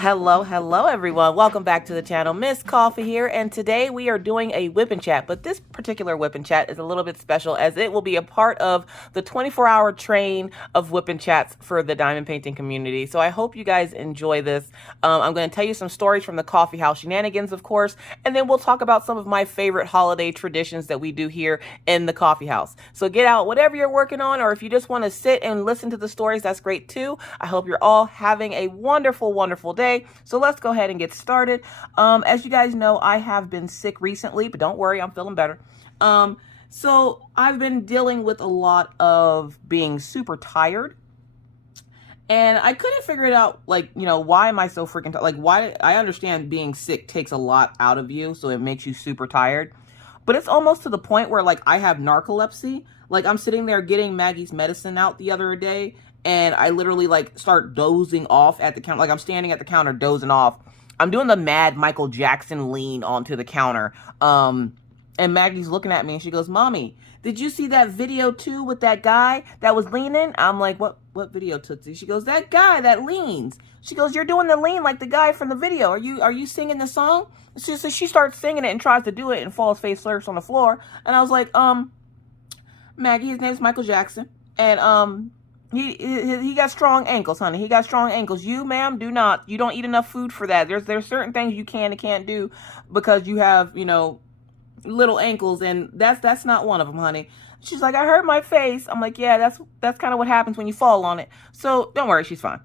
Hello everyone. Welcome back to the channel. Miss Coffee here, and today we are doing a whip and chat, but this particular whip and chat is a little bit special as it will be a part of the 24-hour train of whip and chats for the diamond painting community. So I hope you guys enjoy this. I'm going to tell you some stories from the coffee house shenanigans, of course, and then we'll talk about some of my favorite holiday traditions that we do here in the coffee house. So get out whatever you're working on, or if you just want to sit and listen to the stories, that's great too. I hope you're all having a wonderful day. So let's go ahead and get started. As you guys know, I have been sick recently, but don't worry, I'm feeling better. So I've been dealing with a lot of being super tired, and I couldn't figure it out. Like, why am I so freaking tired? Like, why? I understand being sick takes a lot out of you, so it makes you super tired. But it's almost to the point where, like, I have narcolepsy. Like, I'm sitting there getting Maggie's medicine out the other day, and I literally, like, start dozing off at the counter. Like, I'm standing at the counter dozing off. I'm doing the mad Michael Jackson lean onto the counter. And Maggie's looking at me, and she goes, "Mommy, did you see that video, too, with that guy that was leaning?" I'm like, what video, Tootsie? She goes, "That guy that leans." She goes, "You're doing the lean like the guy from the video. Are you singing the song?" So she starts singing it and tries to do it and falls face first on the floor. And I was like, Maggie, his name's Michael Jackson. And, he got strong ankles, honey. He got strong ankles. You, ma'am, you don't eat enough food for that. There's certain things you can and can't do because you have, little ankles, and that's not one of them, honey. She's like, "I hurt my face." I'm like, "Yeah, that's kind of what happens when you fall on it. So don't worry, she's fine."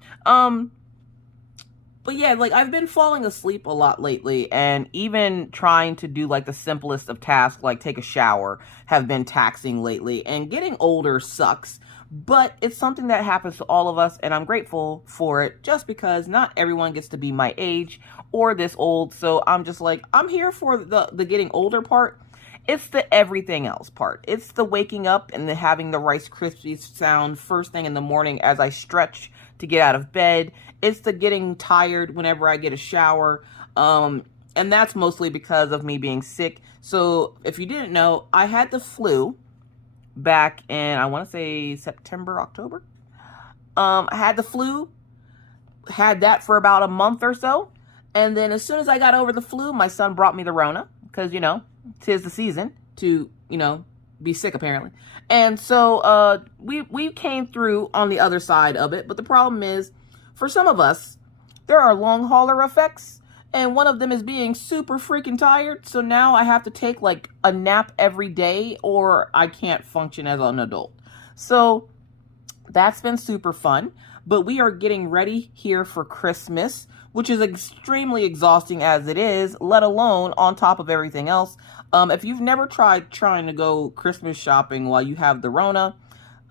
But yeah, like, I've been falling asleep a lot lately, and even trying to do, like, the simplest of tasks, like take a shower, have been taxing lately. And getting older sucks, but it's something that happens to all of us, and I'm grateful for it, just because not everyone gets to be my age or this old. So I'm just like, I'm here for the getting older part. It's the everything else part. It's the waking up and the having the Rice Krispies sound first thing in the morning as I stretch to get out of bed. It's the getting tired whenever I get a shower. And that's mostly because of me being sick. So if you didn't know, I had the flu back in, I want to say September, October. I had the flu, had that for about a month or so. And then as soon as I got over the flu, my son brought me the Rona, because, 'tis the season to, be sick, apparently. And so we came through on the other side of it. But the problem is, for some of us, there are long hauler effects, and one of them is being super freaking tired. So now I have to take, like, a nap every day, or I can't function as an adult. So that's been super fun. But we are getting ready here for Christmas, which is extremely exhausting as it is, let alone on top of everything else. If you've never tried trying to go Christmas shopping while you have the Rona,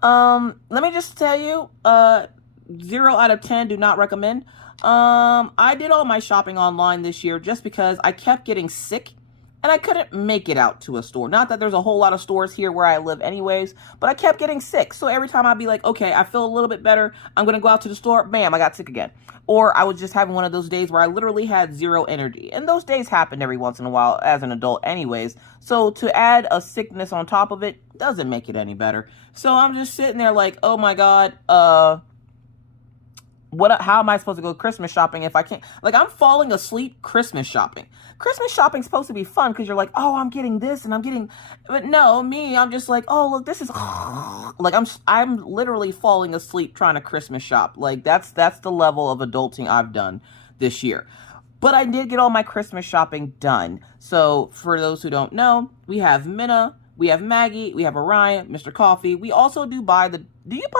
let me just tell you, 0 out of 10, do not recommend. I did all my shopping online this year just because I kept getting sick and I couldn't make it out to a store. Not that there's a whole lot of stores here where I live anyways, but I kept getting sick. So every time I'd be like, okay, I feel a little bit better, I'm going to go out to the store, bam, I got sick again. Or I was just having one of those days where I literally had zero energy. And those days happen every once in a while as an adult anyways. So to add a sickness on top of it doesn't make it any better. So I'm just sitting there like, oh my God, how am I supposed to go Christmas shopping if I can't? Like, I'm falling asleep Christmas shopping. Christmas shopping's supposed to be fun because you're like, oh, I'm getting this and I'm getting, but no, I'm just like, oh, look, this is like, I'm literally falling asleep trying to Christmas shop. Like, that's the level of adulting I've done this year. But I did get all my Christmas shopping done. So for those who don't know, we have Minna, we have Maggie, we have Orion, Mr. Coffee. We also do you buy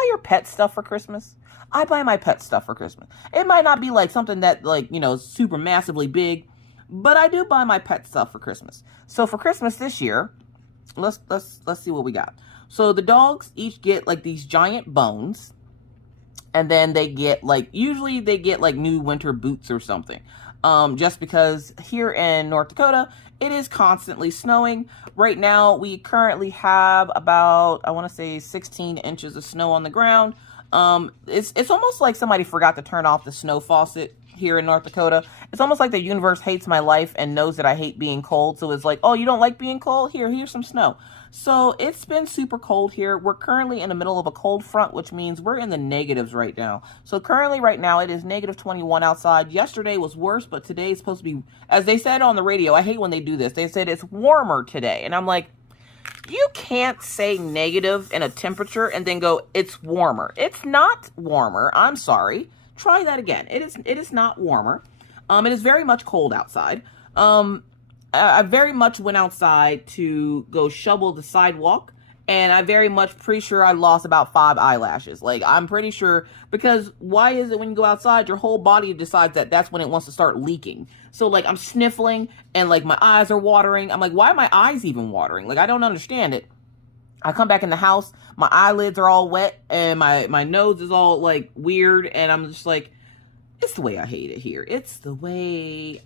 your pet stuff for Christmas? I buy my pet stuff for Christmas. It might not be like something that, like, super massively big, but I do buy my pet stuff for Christmas. So for Christmas this year, let's see what we got. So the dogs each get like these giant bones, and then they get usually they get like new winter boots or something. Just because here in North Dakota, it is constantly snowing. Right now, we currently have about, I want to say 16 inches of snow on the ground. It's almost like somebody forgot to turn off the snow faucet here in North Dakota. It's almost like the universe hates my life and knows that I hate being cold. So it's like, oh, you don't like being cold? Here's some snow. So it's been super cold here. We're currently in the middle of a cold front, which means we're in the negatives right now. So currently right now it is negative 21 outside. Yesterday was worse, but today is supposed to be, as they said on the radio, I hate when they do this. They said it's warmer today. And I'm like, you can't say negative in a temperature and then go, it's warmer. It's not warmer. I'm sorry. Try that again. It is not warmer. It is very much cold outside. I very much went outside to go shovel the sidewalk, and I very much pretty sure I lost about 5 eyelashes. Like, I'm pretty sure, because why is it when you go outside, your whole body decides that that's when it wants to start leaking? So, like, I'm sniffling, and, like, my eyes are watering. I'm like, why are my eyes even watering? Like, I don't understand it. I come back in the house, my eyelids are all wet, and my nose is all, like, weird, and I'm just like, it's the way I hate it here. It's the way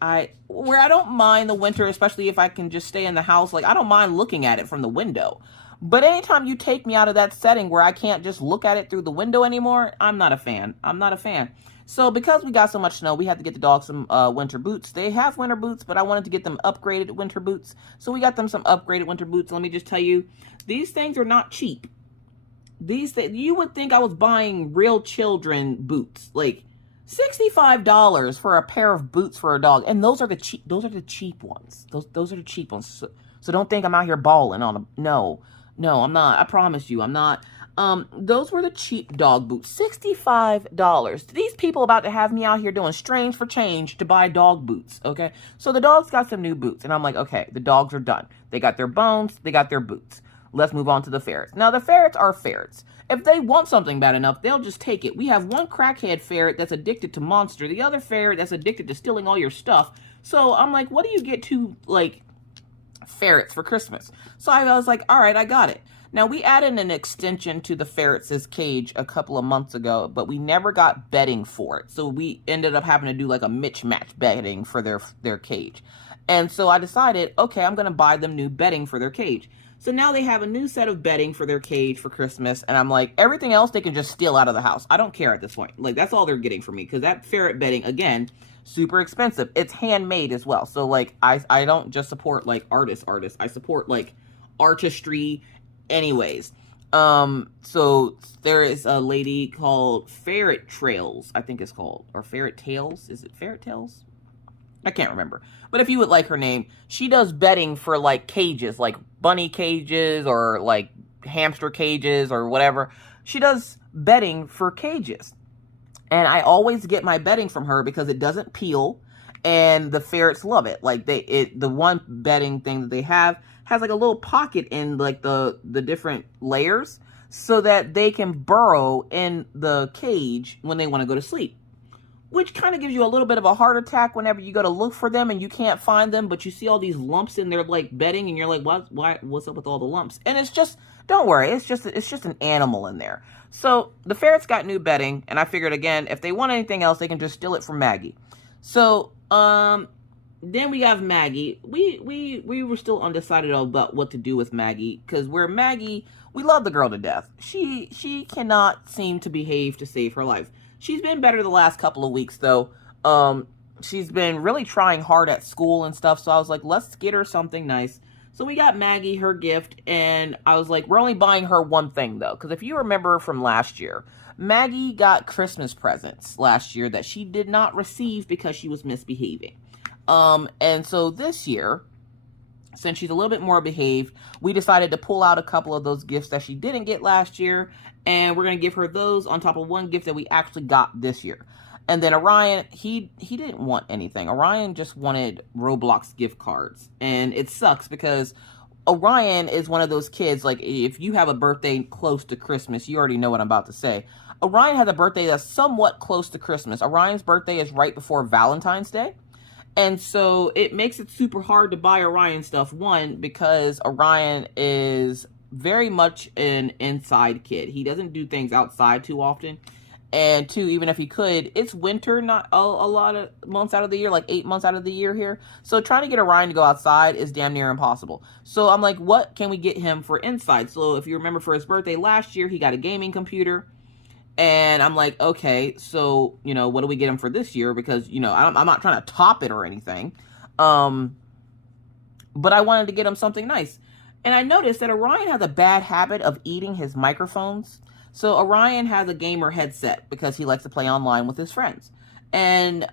where I don't mind the winter, especially if I can just stay in the house. Like, I don't mind looking at it from the window. But anytime you take me out of that setting where I can't just look at it through the window anymore, I'm not a fan. I'm not a fan. So because we got so much snow, we had to get the dogs some winter boots. They have winter boots, but I wanted to get them upgraded winter boots. So we got them some upgraded winter boots. Let me just tell you, these things are not cheap. You would think I was buying real children boots. Like, $65 for a pair of boots for a dog, and those are the cheap ones. Those are the cheap ones. So don't think I'm out here balling on them. No, I'm not. I promise you, I'm not. Those were the cheap dog boots. $65. These people about to have me out here doing strange for change to buy dog boots. Okay, so the dogs got some new boots, and I'm like, okay, the dogs are done. They got their bones. They got their boots. Let's move on to the ferrets. Now, the ferrets are ferrets. If they want something bad enough, they'll just take it. We have one crackhead ferret that's addicted to Monster. The other ferret that's addicted to stealing all your stuff. So I'm like, what do you get two, like, ferrets for Christmas? So I was like, all right, I got it. Now, we added an extension to the ferrets' cage a couple of months ago, but we never got bedding for it. So we ended up having to do, like, a mismatch bedding for their cage. And so I decided, okay, I'm going to buy them new bedding for their cage. So now they have a new set of bedding for their cage for Christmas. And I'm like, everything else they can just steal out of the house. I don't care at this point. Like, that's all they're getting from me. Because that ferret bedding, again, super expensive. It's handmade as well. So, like, I don't just support, like, artists. I support, like, artistry anyways. So there is a lady called Ferret Trails, I think it's called. Or Ferret Tails. Is it Ferret Tails? I can't remember. But if you would like her name, she does bedding for, like, cages, like bunny cages or, like, hamster cages or whatever. She does bedding for cages. And I always get my bedding from her because it doesn't peel and the ferrets love it. Like, the one bedding thing that they have has, like, a little pocket in, like, the different layers so that they can burrow in the cage when they want to go to sleep. Which kind of gives you a little bit of a heart attack whenever you go to look for them and you can't find them, but you see all these lumps in their, like, bedding, and you're like, what's up with all the lumps? And it's just, don't worry, it's just an animal in there. So the ferrets got new bedding, and I figured, again, if they want anything else, they can just steal it from Maggie. So then we have Maggie. We were still undecided about what to do with Maggie, because we love the girl to death. She cannot seem to behave to save her life. She's been better the last couple of weeks, though. She's been really trying hard at school and stuff, so I was like, let's get her something nice. So we got Maggie her gift, and I was like, we're only buying her one thing, though, because if you remember from last year, Maggie got Christmas presents last year that she did not receive because she was misbehaving. And so this year, since she's a little bit more behaved, we decided to pull out a couple of those gifts that she didn't get last year, and we're going to give her those on top of one gift that we actually got this year. And then Orion, he didn't want anything. Orion just wanted Roblox gift cards. And it sucks because Orion is one of those kids, like, if you have a birthday close to Christmas, you already know what I'm about to say. Orion has a birthday that's somewhat close to Christmas. Orion's birthday is right before Valentine's Day. And so it makes it super hard to buy Orion stuff. One, because Orion is very much an inside kid. He doesn't do things outside too often. And two, even if he could, it's winter, not a lot of months out of the year, like 8 months out of the year here. So trying to get Orion to go outside is damn near impossible. So I'm like, what can we get him for inside? So if you remember, for his birthday last year, he got a gaming computer. And I'm like, okay, so, what do we get him for this year? Because, I'm not trying to top it or anything. But I wanted to get him something nice. And I noticed that Orion has a bad habit of eating his microphones. So Orion has a gamer headset because he likes to play online with his friends. And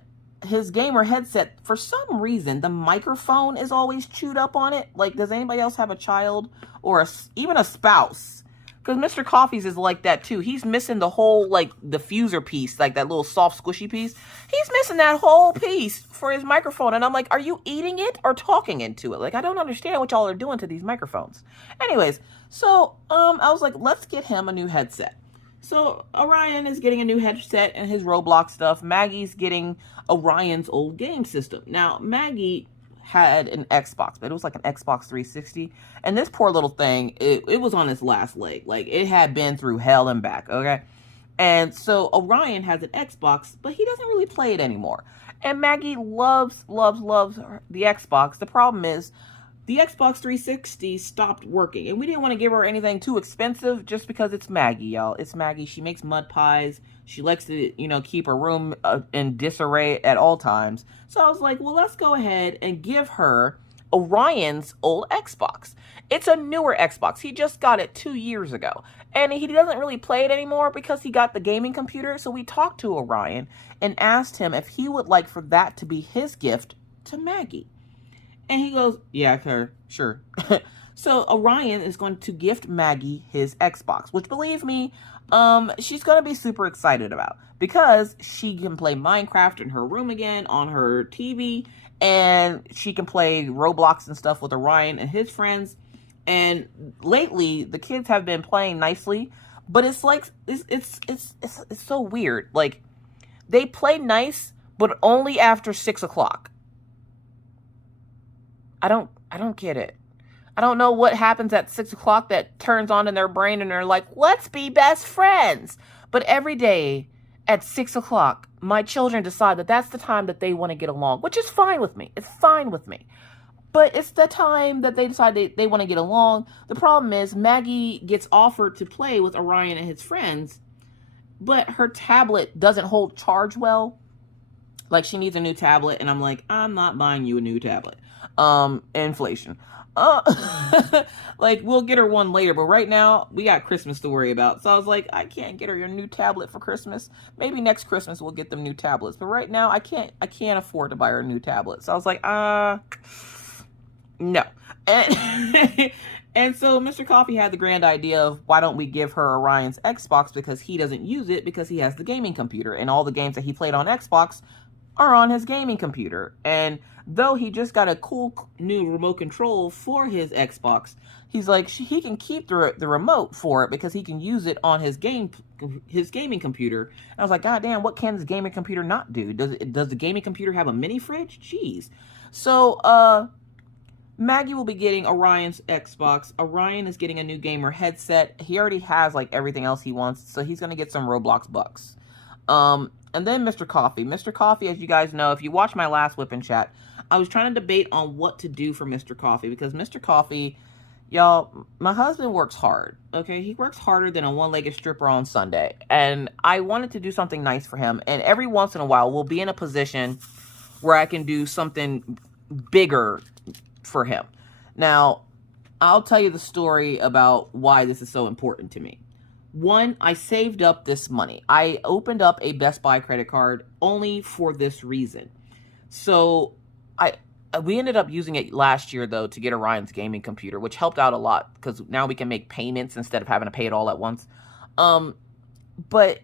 his gamer headset, for some reason, the microphone is always chewed up on it. Like, does anybody else have a child or even a spouse? Because Mr. Coffee's is like that too. He's missing the whole, like, diffuser piece, like that little soft squishy piece. He's missing that whole piece for his microphone. And I'm like, are you eating it or talking into it? Like, I don't understand what y'all are doing to these microphones. Anyways, so I was like, let's get him a new headset. So Orion is getting a new headset and his Roblox stuff. Maggie's getting Orion's old game system. Now, Maggie had an Xbox, but it was like an Xbox 360. And this poor little thing, it was on its last leg. Like, it had been through hell and back, okay? And so Orion has an Xbox, but he doesn't really play it anymore. And Maggie loves the Xbox. The problem is, the Xbox 360 stopped working. And we didn't want to give her anything too expensive just because it's Maggie, y'all. It's Maggie. She makes mud pies. She likes to, keep her room in disarray at all times. So I was like, well, let's go ahead and give her Orion's old Xbox. It's a newer Xbox. He just got it 2 years ago. And he doesn't really play it anymore because he got the gaming computer. So we talked to Orion and asked him if he would like for that to be his gift to Maggie. And he goes, yeah, sure. So Orion is going to gift Maggie his Xbox, which, believe me, she's going to be super excited about because she can play Minecraft in her room again on her TV, and she can play Roblox and stuff with Orion and his friends. And lately, the kids have been playing nicely, but it's like it's so weird. Like, they play nice, but only after 6 o'clock. I don't get it. I don't know what happens at 6 o'clock that turns on in their brain and they're like, let's be best friends. But every day at 6 o'clock, my children decide that that's the time that they want to get along, which is fine with me. It's fine with me. But it's the time that they decide they want to get along. The problem is Maggie gets offered to play with Orion and his friends, but her tablet doesn't hold charge well. Like, she needs a new tablet, and I'm like, I'm not buying you a new tablet. Inflation. Like, we'll get her one later, but right now we got Christmas to worry about. So I was like, I can't get her a new tablet for Christmas. Maybe next Christmas we'll get them new tablets, but right now I can't afford to buy her a new tablet. So I was like, no. And so Mr. Coffee had the grand idea of, why don't we give her Orion's Xbox, because he doesn't use it because he has the gaming computer, and all the games that he played on Xbox are on his gaming computer. And though he just got a cool new remote control for his Xbox, he's like, he can keep the remote for it because he can use it on his gaming computer. And I was like, God damn, what can this gaming computer not do? Does the gaming computer have a mini fridge? Jeez. So Maggie will be getting Orion's Xbox. Orion is getting a new gamer headset. He already has like everything else he wants, so he's gonna get some Roblox bucks. And then Mr. Coffee. Mr. Coffee, as you guys know, if you watched my last Whip and Chat, I was trying to debate on what to do for Mr. Coffee, because Mr. Coffee, y'all, my husband works hard, okay? He works harder than a one-legged stripper on Sunday, and I wanted to do something nice for him, and every once in a while, we'll be in a position where I can do something bigger for him. Now, I'll tell you the story about why this is so important to me. One, I saved up this money. I opened up a Best Buy credit card only for this reason. So we ended up using it last year, though, to get Orion's gaming computer, which helped out a lot because now we can make payments instead of having to pay it all at once. But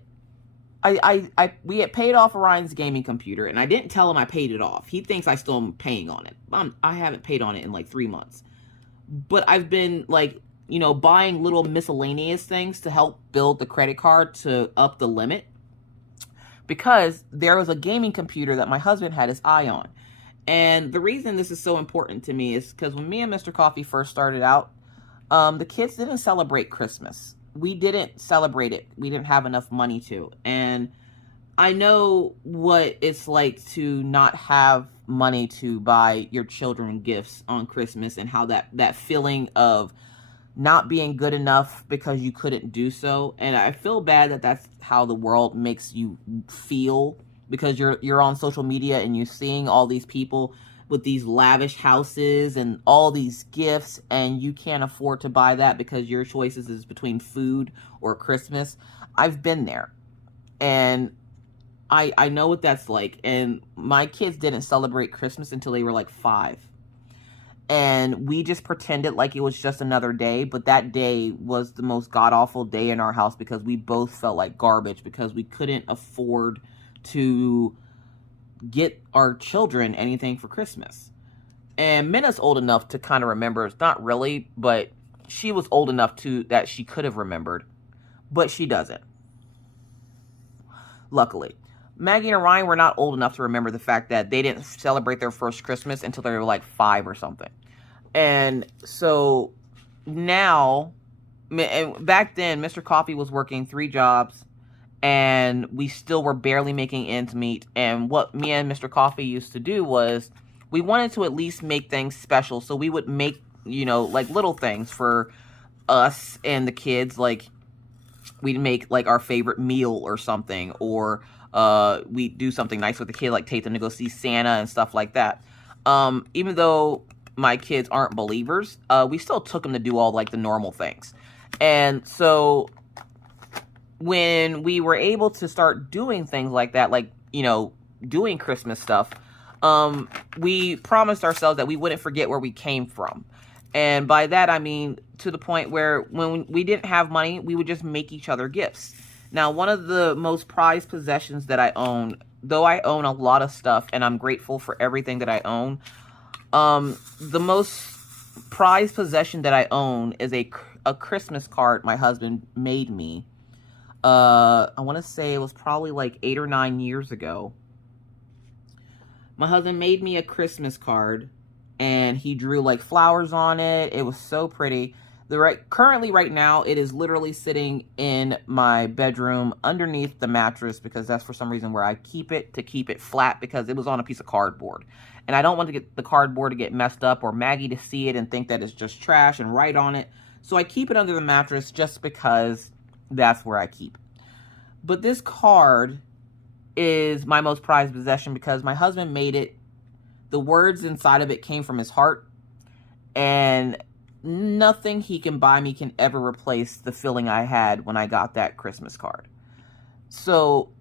we had paid off Orion's gaming computer, and I didn't tell him I paid it off. He thinks I still am paying on it. I haven't paid on it in like 3 months. But I've been like, buying little miscellaneous things to help build the credit card to up the limit, because there was a gaming computer that my husband had his eye on. And the reason this is so important to me is because when me and Mr. Coffee first started out, the kids didn't celebrate Christmas. We didn't celebrate it. We didn't have enough money to. And I know what it's like to not have money to buy your children gifts on Christmas, and how that feeling of not being good enough because you couldn't do so. And I feel bad that that's how the world makes you feel, because you're on social media and you're seeing all these people with these lavish houses and all these gifts, and you can't afford to buy that because your choices is between food or Christmas. I've been there, and I know what that's like. And my kids didn't celebrate Christmas until they were like 5. And we just pretended like it was just another day. But that day was the most god-awful day in our house because we both felt like garbage because we couldn't afford to get our children anything for Christmas. And Minna's old enough to kind of remember. It's not really, but she was old enough to that she could have remembered. But she doesn't. Luckily. Maggie and Ryan were not old enough to remember the fact that they didn't celebrate their first Christmas until they were like 5 or something. And so now, and back then, Mr. Coffee was working 3 jobs, and we still were barely making ends meet. And what me and Mr. Coffee used to do was, we wanted to at least make things special. So we would make, you know, like little things for us and the kids. Like, we'd make like our favorite meal or something, or we do something nice with the kid, like take them to go see Santa and stuff like that. Even though my kids aren't believers, we still took them to do all like the normal things. And so when we were able to start doing things like that, like, you know, doing Christmas stuff, we promised ourselves that we wouldn't forget where we came from. And by that, I mean to the point where when we didn't have money, we would just make each other gifts. Now, one of the most prized possessions that I own, though I own a lot of stuff and I'm grateful for everything that I own, the most prized possession that I own is a Christmas card my husband made me. I want to say it was probably like 8 or 9 years ago. My husband made me a Christmas card, and he drew like flowers on it. It was so pretty. Currently right now, it is literally sitting in my bedroom underneath the mattress, because that's for some reason where I keep it, to keep it flat, because it was on a piece of cardboard. And I don't want to get the cardboard to get messed up, or Maggie to see it and think that it's just trash and write on it. So I keep it under the mattress just because that's where I keep it. But this card is my most prized possession because my husband made it. The words inside of it came from his heart, and nothing he can buy me can ever replace the feeling I had when I got that Christmas card. So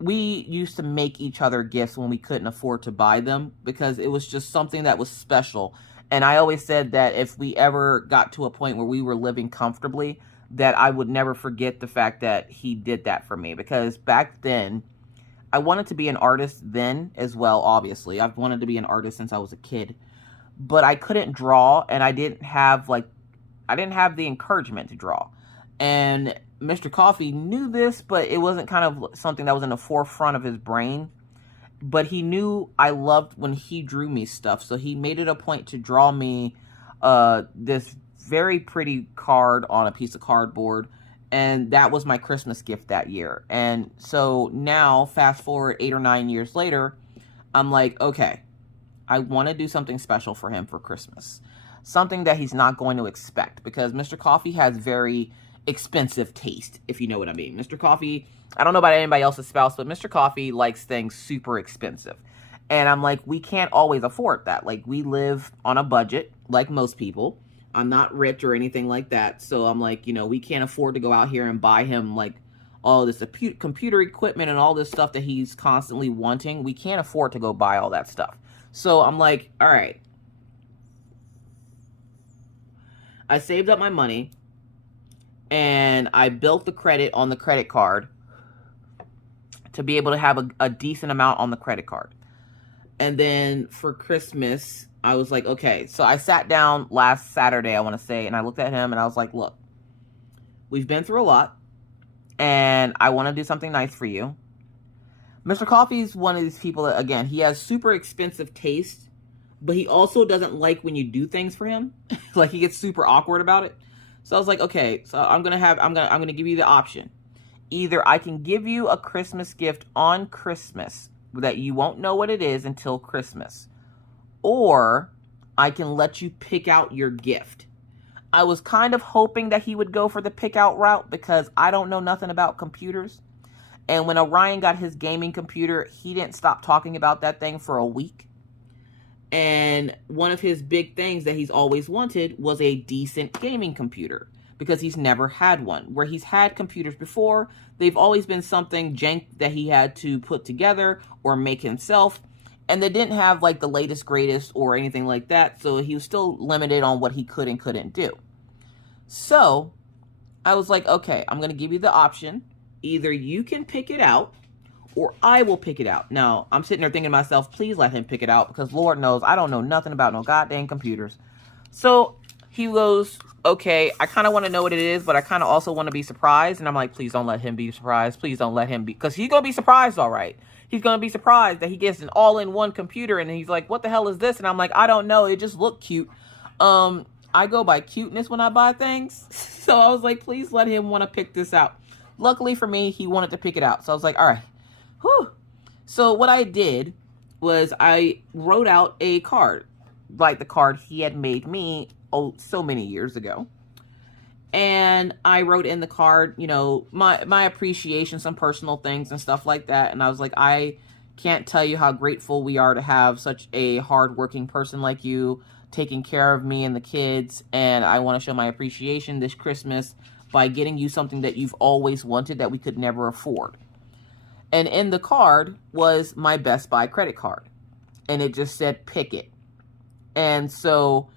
we used to make each other gifts when we couldn't afford to buy them, because it was just something that was special. And I always said that if we ever got to a point where we were living comfortably, that I would never forget the fact that he did that for me. Because back then, I wanted to be an artist then as well, obviously. I've wanted to be an artist since I was a kid. But I couldn't draw, and I didn't have the encouragement to draw. And Mr. Coffee knew this, but it wasn't kind of something that was in the forefront of his brain. But he knew I loved when he drew me stuff, so he made it a point to draw me this very pretty card on a piece of cardboard. And that was my Christmas gift that year. And so now, fast forward 8 or 9 years later, I'm like, okay, I want to do something special for him for Christmas. Something that he's not going to expect, because Mr. Coffee has very expensive taste, if you know what I mean. Mr. Coffee, I don't know about anybody else's spouse, but Mr. Coffee likes things super expensive. And I'm like, we can't always afford that. Like, we live on a budget, like most people. I'm not rich or anything like that. So I'm like, you know, we can't afford to go out here and buy him like all this computer equipment and all this stuff that he's constantly wanting. We can't afford to go buy all that stuff. So I'm like, all right. I saved up my money, and I built the credit on the credit card to be able to have a decent amount on the credit card. And then for Christmas, I was like, okay. So I sat down last Saturday, I want to say, and I looked at him and I was like, look, we've been through a lot, and I want to do something nice for you. Mr. Coffee's one of these people that, again, he has super expensive taste, but he also doesn't like when you do things for him. Like, he gets super awkward about it. So I was like, okay, so I'm going to give you the option. Either I can give you a Christmas gift on Christmas that you won't know what it is until Christmas, or I can let you pick out your gift. I was kind of hoping that he would go for the pick out route because I don't know nothing about computers. And when Orion got his gaming computer, he didn't stop talking about that thing for a week. And one of his big things that he's always wanted was a decent gaming computer because he's never had one. Where he's had computers before, they've always been something jank that he had to put together or make himself. And they didn't have like the latest, greatest or anything like that. So he was still limited on what he could and couldn't do. So I was like, okay, I'm going to give you the option. Either you can pick it out or I will pick it out. Now, I'm sitting there thinking to myself, please let him pick it out because Lord knows I don't know nothing about no goddamn computers. So he goes, okay, I kind of want to know what it is, but I kind of also want to be surprised. And I'm like, please don't let him be surprised. Please don't let him be, because he's going to be surprised, all right. He's going to be surprised that he gets an all-in-one computer and he's like, what the hell is this? And I'm like, I don't know. It just looked cute. I go by cuteness when I buy things. So I was like, please let him want to pick this out. Luckily for me, he wanted to pick it out. So I was like, all right. Whew. So what I did was I wrote out a card, like the card he had made me so many years ago. And I wrote in the card, you know, my appreciation, some personal things and stuff like that. And I was like, I can't tell you how grateful we are to have such a hardworking person like you taking care of me and the kids. And I want to show my appreciation this Christmas by getting you something that you've always wanted that we could never afford. And in the card was my Best Buy credit card. And it just said, pick it. And so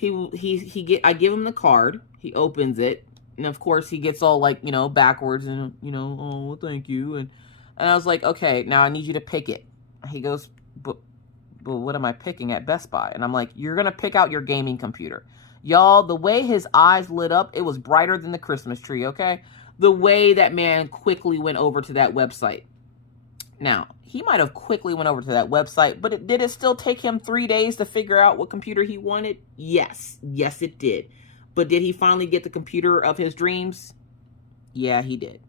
I give him the card. He opens it. And of course he gets all like, you know, backwards and, you know, oh, well, thank you. And I was like, okay, now I need you to pick it. He goes, but what am I picking at Best Buy? And I'm like, you're going to pick out your gaming computer. Y'all, the way his eyes lit up, it was brighter than the Christmas tree, okay? The way that man quickly went over to that website. Now, he might have quickly went over to that website, but did it still take him 3 days to figure out what computer he wanted? Yes. Yes, it did. But did he finally get the computer of his dreams? Yeah, he did.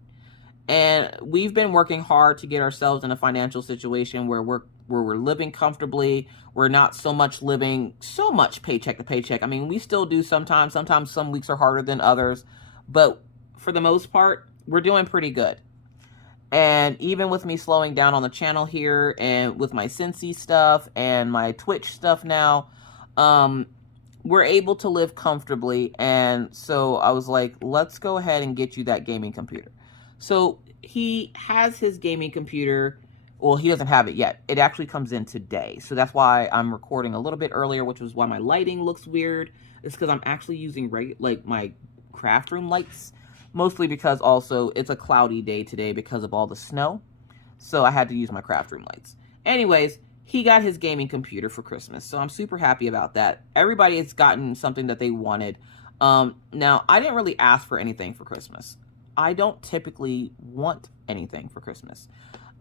And we've been working hard to get ourselves in a financial situation where we're living comfortably. We're not so much living so much paycheck to paycheck. I mean, we still do sometimes. Sometimes some weeks are harder than others. But for the most part, we're doing pretty good. And even with me slowing down on the channel here and with my Scentsy stuff and my Twitch stuff now, we're able to live comfortably. And so I was like, let's go ahead and get you that gaming computer. So he has his gaming computer. Well, he doesn't have it yet. It actually comes in today. So that's why I'm recording a little bit earlier, which was why my lighting looks weird. It's because I'm actually using like my craft room lights. Mostly because also it's a cloudy day today because of all the snow. So I had to use my craft room lights. Anyways, he got his gaming computer for Christmas. So I'm super happy about that. Everybody has gotten something that they wanted. Now, I didn't really ask for anything for Christmas. I don't typically want anything for Christmas.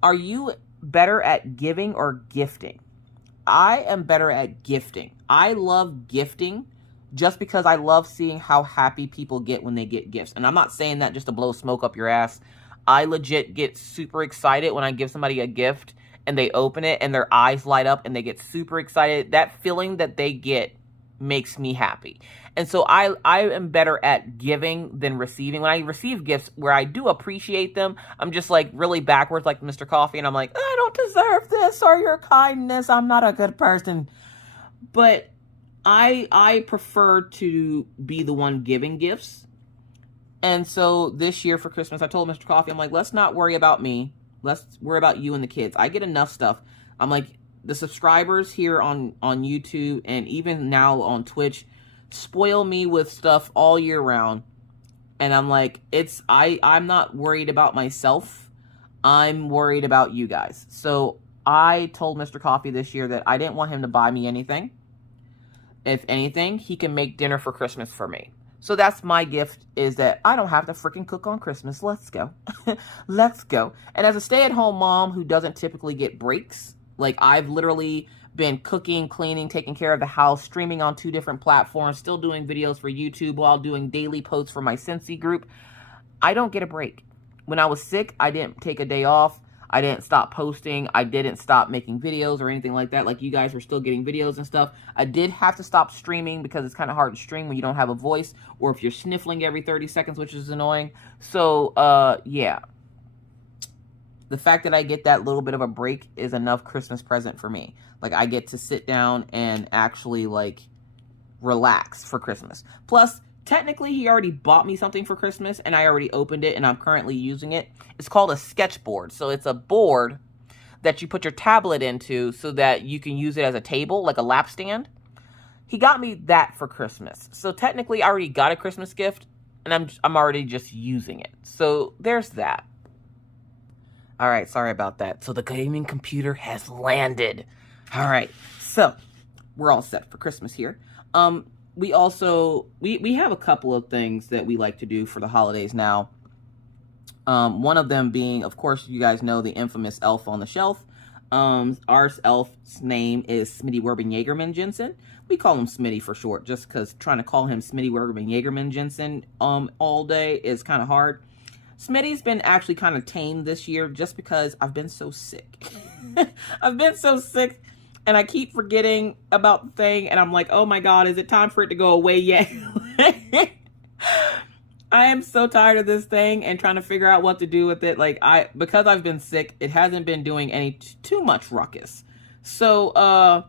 Are you better at giving or gifting? I am better at gifting. I love gifting just because I love seeing how happy people get when they get gifts. And I'm not saying that just to blow smoke up your ass. I legit get super excited when I give somebody a gift and they open it and their eyes light up and they get super excited. That feeling that they get makes me happy. And so I am better at giving than receiving. When I receive gifts where I do appreciate them, I'm just like really backwards like Mr. Coffee. And I'm like, I don't deserve this or your kindness. I'm not a good person. But I prefer to be the one giving gifts. And so this year for Christmas, I told Mr. Coffee, I'm like, let's not worry about me. Let's worry about you and the kids. I get enough stuff. I'm like, the subscribers here on YouTube and even now on Twitch spoil me with stuff all year round. And I'm like, I'm not worried about myself. I'm worried about you guys. So I told Mr. Coffee this year that I didn't want him to buy me anything. If anything, he can make dinner for Christmas for me. So that's my gift, is that I don't have to freaking cook on Christmas. Let's go. Let's go. And as a stay-at-home mom who doesn't typically get breaks, like I've literally been cooking, cleaning, taking care of the house, streaming on 2 different platforms, still doing videos for YouTube while doing daily posts for my Scentsy group. I don't get a break. When I was sick, I didn't take a day off. I didn't stop posting. I didn't stop making videos or anything like that. Like, you guys were still getting videos and stuff. I did have to stop streaming because it's kind of hard to stream when you don't have a voice, or if you're sniffling every 30 seconds, which is annoying. So, yeah. The fact that I get that little bit of a break is enough Christmas present for me. Like, I get to sit down and actually, like, relax for Christmas. Plus, technically, he already bought me something for Christmas, and I already opened it, and I'm currently using it. It's called a sketchboard. So it's a board that you put your tablet into so that you can use it as a table, like a lap stand. He got me that for Christmas. So technically, I already got a Christmas gift, and I'm already just using it. So there's that. All right, sorry about that. So the gaming computer has landed. All right, so we're all set for Christmas here. We also, we have a couple of things that we like to do for the holidays now. One of them being, of course, you guys know the infamous elf on the shelf. Our elf's name is Smitty Werben Jagerman Jensen. We call him Smitty for short, just because trying to call him Smitty Werben Jagerman Jensen all day is kind of hard. Smitty's been actually kind of tame this year just because I've been so sick. I've been so sick. And I keep forgetting about the thing. And I'm like, oh my God, is it time for it to go away yet? I am so tired of this thing and trying to figure out what to do with it. Like, because I've been sick, it hasn't been doing any too much ruckus. So,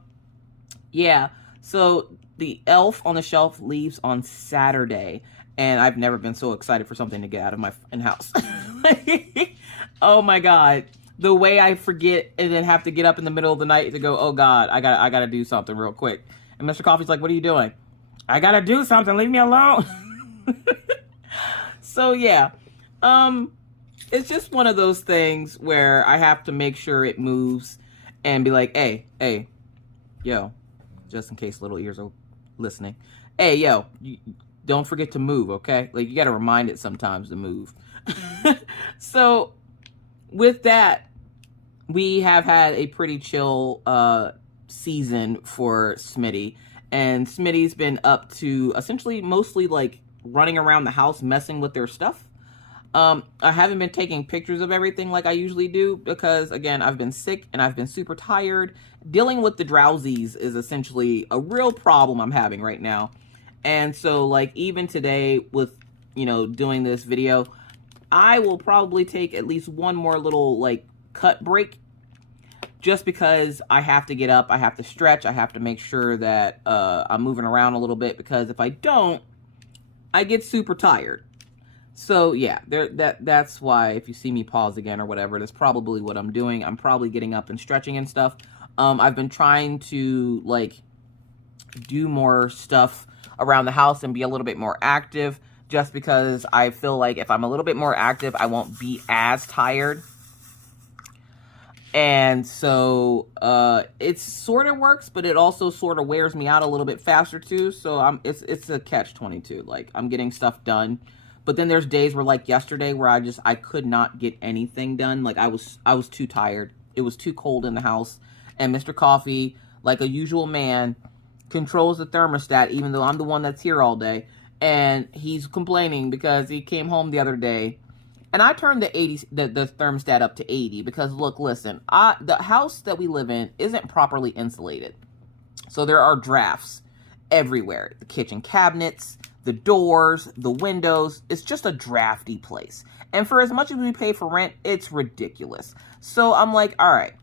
yeah. So the elf on the shelf leaves on Saturday. And I've never been so excited for something to get out of my house. Oh my God. The way I forget and then have to get up in the middle of the night to go, oh God, I gotta do something real quick. And Mr. Coffee's like, what are you doing? I gotta do something, leave me alone. So yeah, it's just one of those things where I have to make sure it moves and be like, hey, yo, just in case little ears are listening. Hey, yo, don't forget to move, okay? Like, you gotta remind it sometimes to move. So with that, we have had a pretty chill season for Smitty. And Smitty's been up to essentially mostly like running around the house messing with their stuff. I haven't been taking pictures of everything like I usually do because, again, I've been sick and I've been super tired. Dealing with the drowsies is essentially a real problem I'm having right now. And so, like, even today with, you know, doing this video, I will probably take at least one more little, like, cut break just because I have to get up, I have to stretch, I have to make sure that I'm moving around a little bit, because if I don't, I get super tired. So yeah, that's why if you see me pause again or whatever, that's probably what I'm doing. I'm probably getting up and stretching and stuff. I've been trying to, like, do more stuff around the house and be a little bit more active, just because I feel like if I'm a little bit more active, I won't be as tired. And so it sort of works, but it also sort of wears me out a little bit faster too. So it's a catch-22. Like, I'm getting stuff done, but then there's days where, like yesterday, where I could not get anything done. Like, I was too tired. It was too cold in the house, and Mr. Coffee, like a usual man, controls the thermostat, even though I'm the one that's here all day. And he's complaining because he came home the other day, and I turned the thermostat up to 80 because, look, listen, the house that we live in isn't properly insulated. So there are drafts everywhere. The kitchen cabinets, the doors, the windows. It's just a drafty place. And for as much as we pay for rent, it's ridiculous. So I'm like, all right.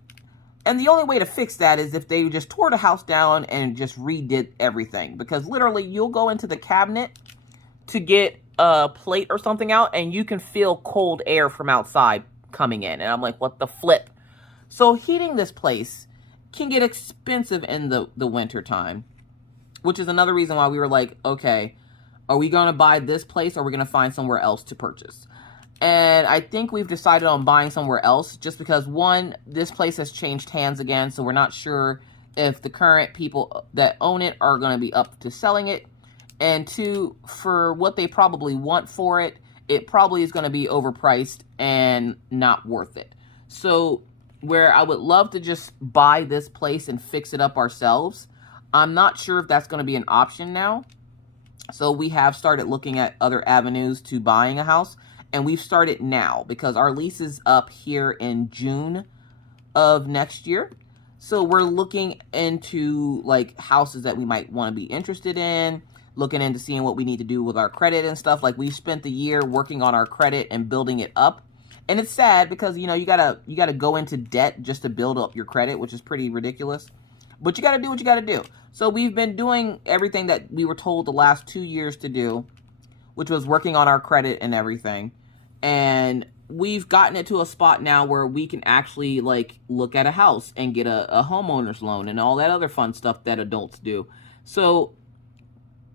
And the only way to fix that is if they just tore the house down and just redid everything. Because literally, you'll go into the cabinet to get a plate or something out, and you can feel cold air from outside coming in. And I'm like, what the flip? So heating this place can get expensive in the winter time, which is another reason why we were like, okay, are we going to buy this place, or are we going to find somewhere else to purchase? And I think we've decided on buying somewhere else, just because, one, this place has changed hands again, so we're not sure if the current people that own it are going to be up to selling it. And two, for what they probably want for it, it probably is going to be overpriced and not worth it. So where I would love to just buy this place and fix it up ourselves, I'm not sure if that's going to be an option now. So we have started looking at other avenues to buying a house. And we've started now because our lease is up here in June of next year. So we're looking into like houses that we might want to be interested in, looking into seeing what we need to do with our credit and stuff. Like we've spent the year working on our credit and building it up. And it's sad because, you know, you gotta go into debt just to build up your credit, which is pretty ridiculous. But you gotta do what you gotta do. So we've been doing everything that we were told the last 2 years to do, which was working on our credit and everything. And we've gotten it to a spot now where we can actually like look at a house and get a homeowner's loan and all that other fun stuff that adults do. So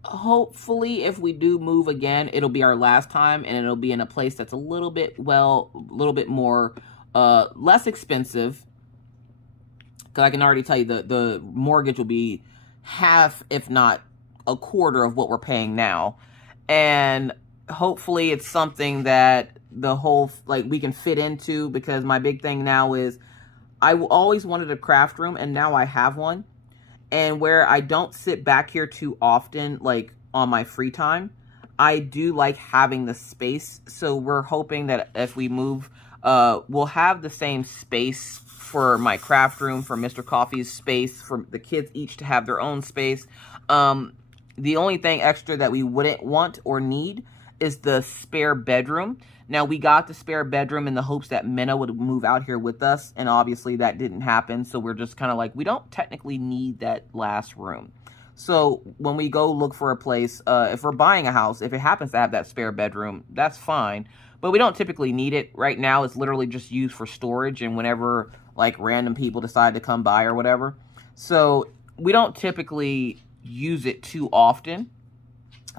hopefully if we do move again, it'll be our last time, and it'll be in a place that's a little bit more less expensive, because I can already tell you the mortgage will be half, if not a quarter, of what we're paying now. And hopefully it's something that the whole like we can fit into, because my big thing now is I always wanted a craft room, and now I have one. And where I don't sit back here too often, like on my free time, I do like having the space. So we're hoping that if we move, we'll have the same space for my craft room, for Mr. Coffee's space, for the kids each to have their own space. The only thing extra that we wouldn't want or need is the spare bedroom. Now, we got the spare bedroom in the hopes that Minna would move out here with us, and obviously that didn't happen, so we're just kind of like, we don't technically need that last room. So when we go look for a place, if we're buying a house, if it happens to have that spare bedroom, that's fine, but we don't typically need it. Right now, it's literally just used for storage and whenever, like, random people decide to come by or whatever. So we don't typically use it too often.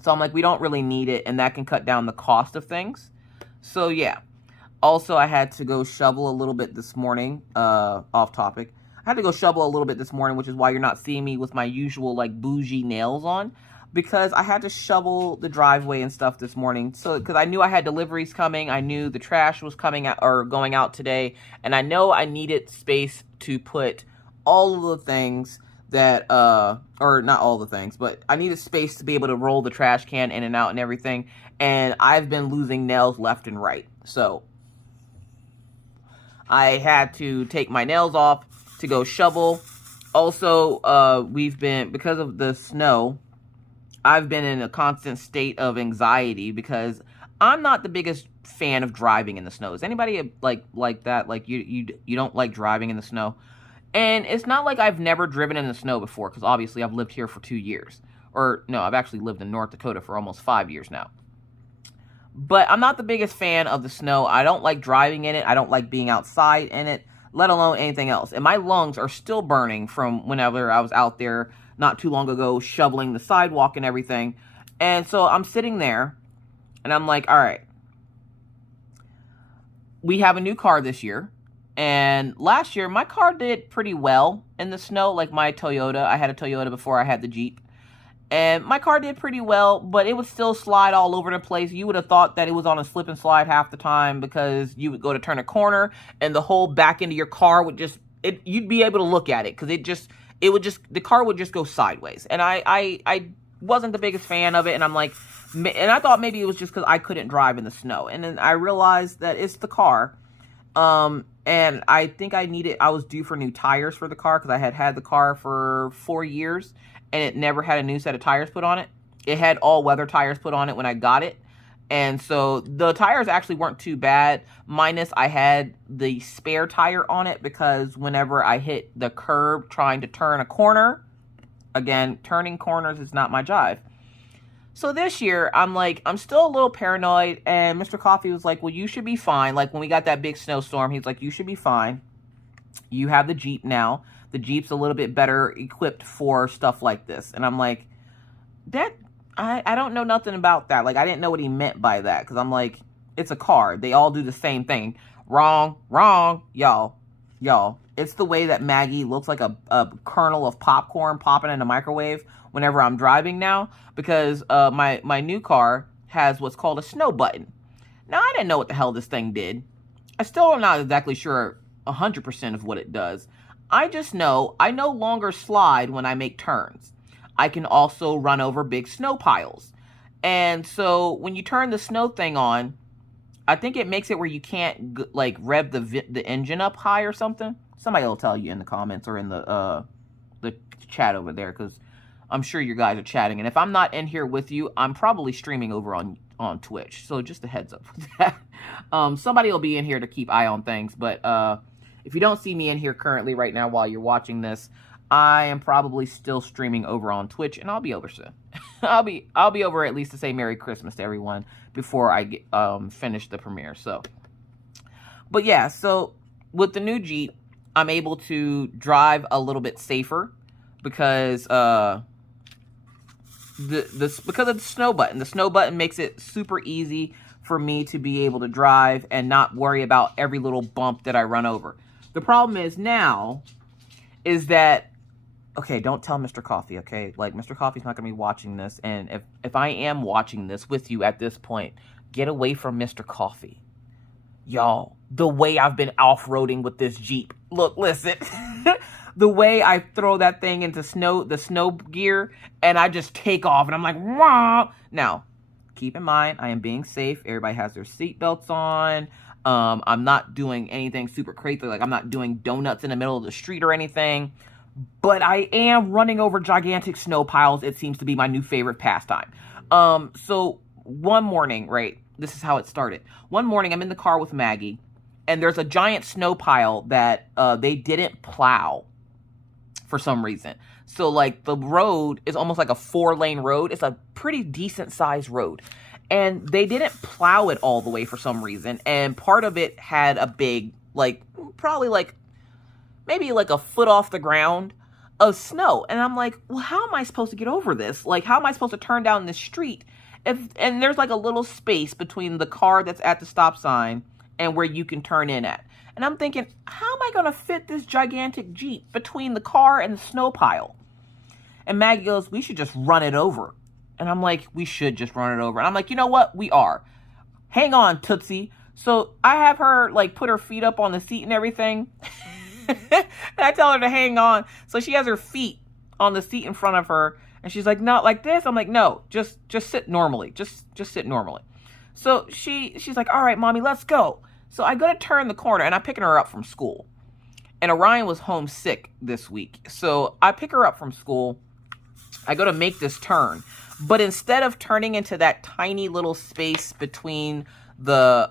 So I'm like, we don't really need it, and that can cut down the cost of things. So yeah. Also, I had to go shovel a little bit this morning, off topic. I had to go shovel a little bit this morning, which is why you're not seeing me with my usual, like, bougie nails on, because I had to shovel the driveway and stuff this morning. So, because I knew I had deliveries coming, I knew the trash was coming out or going out today, and I know I needed space to put all of the things that, or not all the things, but I needed space to be able to roll the trash can in and out and everything, and I've been losing nails left and right. So I had to take my nails off to go shovel. Also, we've been, because of the snow, I've been in a constant state of anxiety because I'm not the biggest fan of driving in the snow. Is anybody like that? Like you don't like driving in the snow? And it's not like I've never driven in the snow before, because obviously I've lived here for 2 years. Or no, I've actually lived in North Dakota for almost 5 years now. But I'm not the biggest fan of the snow. I don't like driving in it. I don't like being outside in it, let alone anything else. And my lungs are still burning from whenever I was out there not too long ago shoveling the sidewalk and everything. And so I'm sitting there and I'm like, all right, we have a new car this year. And last year, my car did pretty well in the snow, like my Toyota. I had a Toyota before I had the Jeep. And my car did pretty well, but it would still slide all over the place. You would have thought that it was on a slip and slide half the time, because you would go to turn a corner and the whole back end of your car would just, you'd be able to look at it, because the car would just go sideways. And I wasn't the biggest fan of it. And I'm like, and I thought maybe it was just because I couldn't drive in the snow. And then I realized that it's the car. And I think I was due for new tires for the car, because I had the car for 4 years and it never had a new set of tires put on it. It had all weather tires put on it when I got it. And so the tires actually weren't too bad, minus I had the spare tire on it, because whenever I hit the curb trying to turn a corner, again, turning corners is not my jive. So this year, I'm still a little paranoid, and Mr. Coffee was like, well, you should be fine. Like, when we got that big snowstorm, he's like, you should be fine. You have the Jeep now. The Jeep's a little bit better equipped for stuff like this. And I'm like, I don't know nothing about that. Like, I didn't know what he meant by that, because I'm like, it's a car. They all do the same thing. Wrong, y'all. It's the way that Maggie looks like a kernel of popcorn popping in a microwave whenever I'm driving now, because my new car has what's called a snow button. Now, I didn't know what the hell this thing did. I still am not exactly sure 100% of what it does. I just know I no longer slide when I make turns. I can also run over big snow piles. And so when you turn the snow thing on, I think it makes it where you can't like rev the engine up high or something. Somebody will tell you in the comments or in the chat over there, because I'm sure you guys are chatting. And if I'm not in here with you, I'm probably streaming over on Twitch. So just a heads up with that. Somebody will be in here to keep eye on things. But if you don't see me in here currently right now while you're watching this, I am probably still streaming over on Twitch, and I'll be over soon. I'll be over at least to say Merry Christmas to everyone before I get finish the premiere. So, but yeah, so with the new Jeep, I'm able to drive a little bit safer because because of the snow button. The snow button makes it super easy for me to be able to drive and not worry about every little bump that I run over. The problem is now is that, okay, don't tell Mr. Coffee, okay? Like, Mr. Coffee's not going to be watching this, and if I am watching this with you at this point, get away from Mr. Coffee. Y'all, the way I've been off-roading with this Jeep. Look, listen. The way I throw that thing into the snow gear, and I just take off, and I'm like, wow. Now, keep in mind, I am being safe. Everybody has their seatbelts on. I'm not doing anything super crazy. Like, I'm not doing donuts in the middle of the street or anything. But I am running over gigantic snow piles. It seems to be my new favorite pastime. So one morning, right, this is how it started. One morning, I'm in the car with Maggie, and there's a giant snow pile that they didn't plow for some reason. So, like, the road is almost like a 4-lane road. It's a pretty decent-sized road. And they didn't plow it all the way for some reason. And part of it had a big, like, probably, like, maybe like a foot off the ground of snow. And I'm like, well, how am I supposed to get over this? Like, how am I supposed to turn down this street? And there's like a little space between the car that's at the stop sign and where you can turn in at. And I'm thinking, how am I going to fit this gigantic Jeep between the car and the snow pile? And Maggie goes, we should just run it over. And I'm like, we should just run it over. And I'm like, you know what? We are. Hang on, Tootsie. So I have her like put her feet up on the seat and everything. And I tell her to hang on. So she has her feet on the seat in front of her. And she's like, not like this. I'm like, no, just sit normally. Just sit normally. So she's like, all right, mommy, let's go. So I go to turn the corner, and I'm picking her up from school. And Orion was homesick this week. So I pick her up from school. I go to make this turn. But instead of turning into that tiny little space between the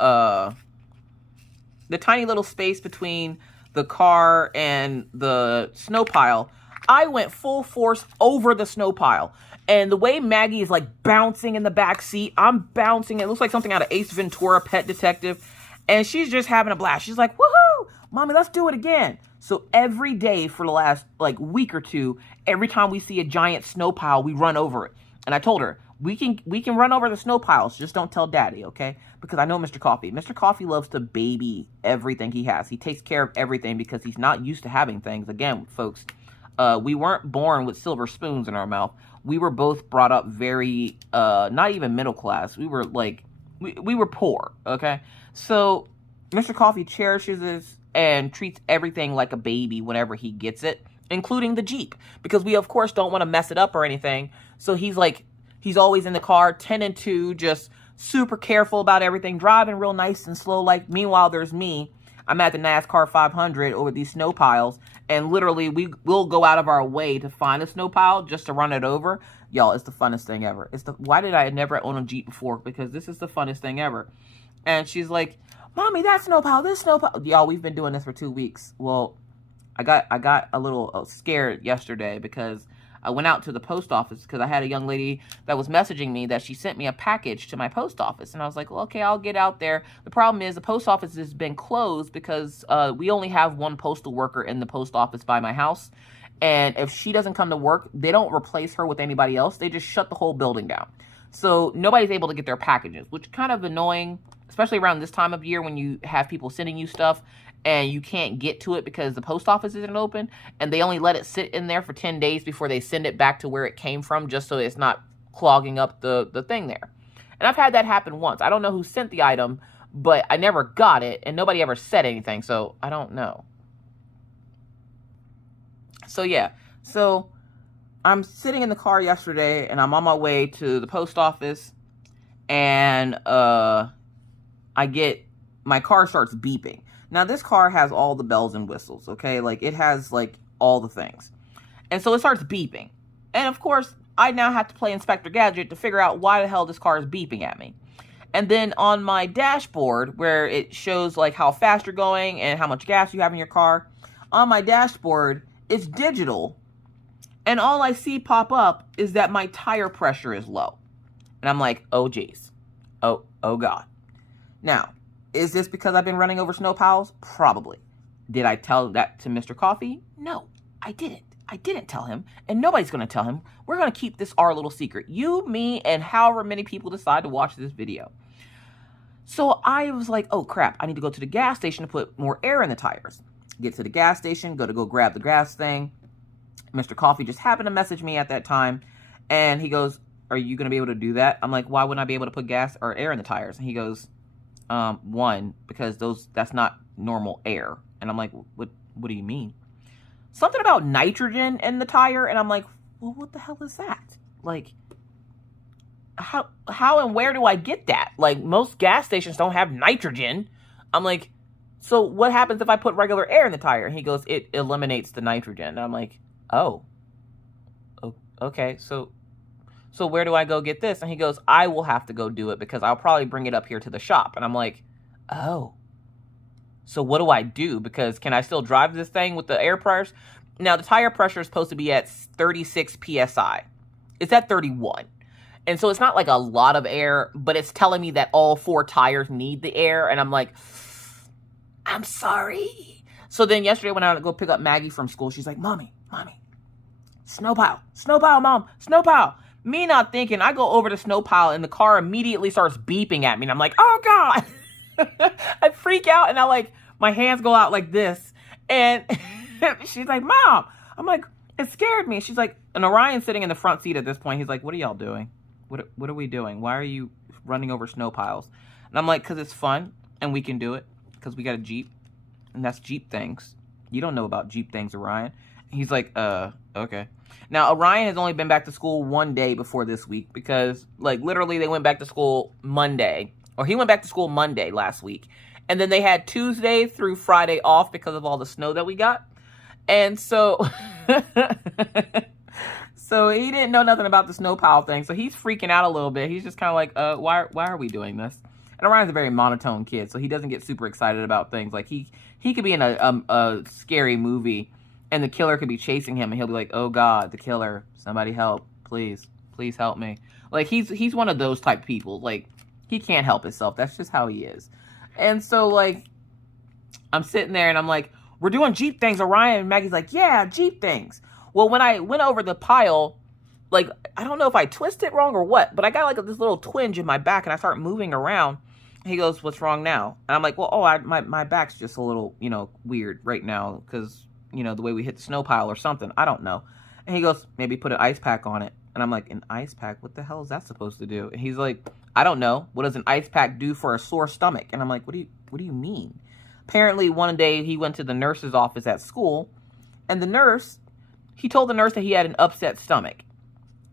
car and the snow pile, I went full force over the snow pile. And the way Maggie is like bouncing in the back seat, I'm bouncing. It looks like something out of Ace Ventura, Pet Detective. And she's just having a blast. She's like, woohoo, mommy, let's do it again. So every day for the last like week or two, every time we see a giant snow pile, we run over it. And I told her, we can run over the snow piles. Just don't tell Daddy, okay? Because I know Mr. Coffee. Mr. Coffee loves to baby everything he has. He takes care of everything because he's not used to having things. Again, folks, we weren't born with silver spoons in our mouth. We were both brought up very, not even middle class. We were like, we were poor, okay? So Mr. Coffee cherishes this and treats everything like a baby whenever he gets it, including the Jeep, because we, of course, don't want to mess it up or anything. So he's like, he's always in the car, 10 and 2, just super careful about everything, driving real nice and slow. Like, meanwhile, there's me. I'm at the NASCAR 500 over these snow piles, and literally we'll go out of our way to find a snow pile just to run it over. Y'all, it's the funnest thing ever. Why did I never own a Jeep before? Because this is the funnest thing ever. And she's like, mommy, that snow pile, this snow pile. Y'all, we've been doing this for 2 weeks. Well, I got a little scared yesterday because I went out to the post office because I had a young lady that was messaging me that she sent me a package to my post office. And I was like, well, okay, I'll get out there. The problem is the post office has been closed because we only have one postal worker in the post office by my house. And if she doesn't come to work, they don't replace her with anybody else. They just shut the whole building down. So nobody's able to get their packages, which is kind of annoying, especially around this time of year when you have people sending you stuff and you can't get to it because the post office isn't open, and they only let it sit in there for 10 days before they send it back to where it came from, just so it's not clogging up the thing there. And I've had that happen once. I don't know who sent the item, but I never got it, and nobody ever said anything, so I don't know. So yeah, so I'm sitting in the car yesterday, and I'm on my way to the post office, and my car starts beeping. Now, this car has all the bells and whistles, okay? Like, it has, like, all the things. And so it starts beeping. And, of course, I now have to play Inspector Gadget to figure out why the hell this car is beeping at me. And then on my dashboard, where it shows, like, how fast you're going and how much gas you have in your car, on my dashboard, it's digital. And all I see pop up is that my tire pressure is low. And I'm like, oh, geez. Oh, God. Now, is this because I've been running over snow piles? Probably. Did I tell that to Mr. Coffee? No, I didn't. I didn't tell him, and nobody's going to tell him. We're going to keep this our little secret. You, me, and however many people decide to watch this video. So I was like, oh, crap. I need to go to the gas station to put more air in the tires. Get to the gas station, go grab the gas thing. Mr. Coffee just happened to message me at that time, and he goes, are you going to be able to do that? I'm like, why wouldn't I be able to put gas or air in the tires? And he goes, one, because that's not normal air. And I'm like, what do you mean? Something about nitrogen in the tire. And I'm like, well, what the hell is that? Like, how and where do I get that? Like, most gas stations don't have nitrogen. I'm like, so what happens if I put regular air in the tire? And he goes, it eliminates the nitrogen. And I'm like, oh, okay. So where do I go get this? And he goes, I will have to go do it because I'll probably bring it up here to the shop. And I'm like, oh, so what do I do? Because can I still drive this thing with the air pressure? Now, the tire pressure is supposed to be at 36 PSI. It's at 31. And so it's not like a lot of air, but it's telling me that all 4 tires need the air. And I'm like, I'm sorry. So then yesterday when I went to go pick up Maggie from school, she's like, Mommy, snow pile, Mom, snow pile. Me not thinking, I go over the snow pile and the car immediately starts beeping at me. And I'm like, oh, God. I freak out and my hands go out like this. And she's like, Mom. I'm like, it scared me. She's like, and Orion's sitting in the front seat at this point. He's like, what are y'all doing? What are we doing? Why are you running over snow piles? And I'm like, because it's fun and we can do it because we got a Jeep. And that's Jeep things. You don't know about Jeep things, Orion. He's like, okay. Now, Orion has only been back to school 1 day before this week because, literally they went back to school Monday. Or he went back to school Monday last week. And then they had Tuesday through Friday off because of all the snow that we got. And so, so he didn't know nothing about the snow pile thing. So he's freaking out a little bit. He's just kind of like, why are we doing this? And Orion's a very monotone kid, so he doesn't get super excited about things. Like, he could be in a scary movie, and the killer could be chasing him, and he'll be like, oh, God, the killer. Somebody help. Please help me. Like, he's one of those type people. Like, he can't help himself. That's just how he is. And so, I'm sitting there, and I'm like, we're doing Jeep things, Orion. And Maggie's like, yeah, Jeep things. Well, when I went over the pile, I don't know if I twisted wrong or what, but I got, this little twinge in my back, and I start moving around. He goes, what's wrong now? And I'm like, well, my back's just a little, weird right now because, the way we hit the snow pile or something. I don't know. And he goes, maybe put an ice pack on it. And I'm like, an ice pack? What the hell is that supposed to do? And he's like, I don't know. What does an ice pack do for a sore stomach? And I'm like, what do you mean? Apparently, one day he went to the nurse's office at school, and he told the nurse that he had an upset stomach.